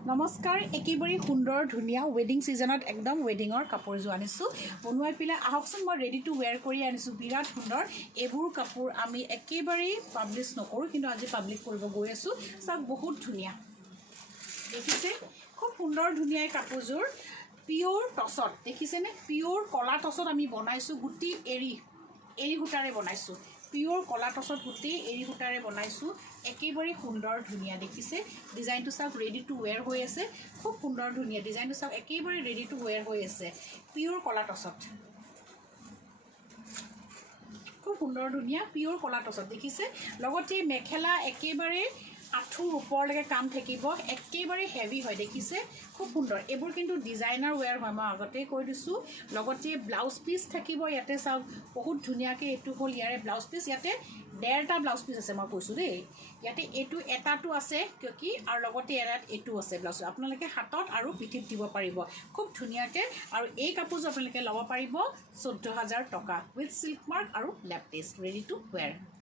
নমস্কাৰ একেবাৰে সুন্দৰ ধুনীয়া ৱেডিং সিজনত একদম ৱেডিঙৰ কাপোৰ যোৰ আনিছোঁ বনুৱাই পিলে আহকচোন মই ৰেডি টু ওয়্যাৰ কৰি আনিছোঁ বিৰাট সুন্দৰ এইবোৰ কাপোৰ আমি একেবাৰে পাব্লিছ নকৰোঁ কিন্তু আজি পাব্লিক কৰিব গৈ আছোঁ চাওক বহুত ধুনীয়া দেখিছে খুব সুন্দৰ ধুনীয়া কাপোৰযোৰ পিওৰ টছত দেখিছেনে পিওৰ কলা টছত আমি বনাইছোঁ গুটি এৰি সূতাৰে বনাইছোঁ পিওৰ কলা টছত গুটি এৰি সূতাৰে বনাইছোঁ একেবাৰে সুন্দৰ ধুনীয়া দেখিছে ডিজাইনটো চাওক ৰেডি টু ওয়্যাৰ হৈ আছে খুব সুন্দৰ ধুনীয়া ডিজাইনটো চাওক একেবাৰে ৰেডি টু ওয়্যাৰ হৈ আছে পিওৰ কলা টছত খুব সুন্দৰ ধুনীয়া পিওৰ কলা টছত দেখিছে লগতে মেখেলা একেবাৰে আঁঠুৰ ওপৰলৈকে কাম থাকিব একেবাৰে হেভি হয় দেখিছে খুব সুন্দৰ এইবোৰ কিন্তু ডিজাইনাৰ ওয়্যাৰ হয় মই আগতেই কৈ দিছোঁ লগতে ব্লাউজ পিচ থাকিব ইয়াতে চাওক বহুত ধুনীয়াকৈ এইটো হ'ল ইয়াৰে ব্লাউজ পিচ ইয়াতে 1.5টা ব্লাউজ পিচ আছে মই কৈছোঁ দেই ইয়াতে এইটো এটাটো আছে কি আৰু লগতে এটাত এইটো আছে ব্লাউজ আপোনালোকে হাতত আৰু পিঠিত দিব পাৰিব খুব ধুনীয়াকৈ আৰু এই কাপোৰযোৰ আপোনালোকে ল'ব পাৰিব 14,000 টকা উইথ সিল্ক মাৰ্ক আৰু লেপ টেষ্ট ৰেডি টু ওয়্যাৰ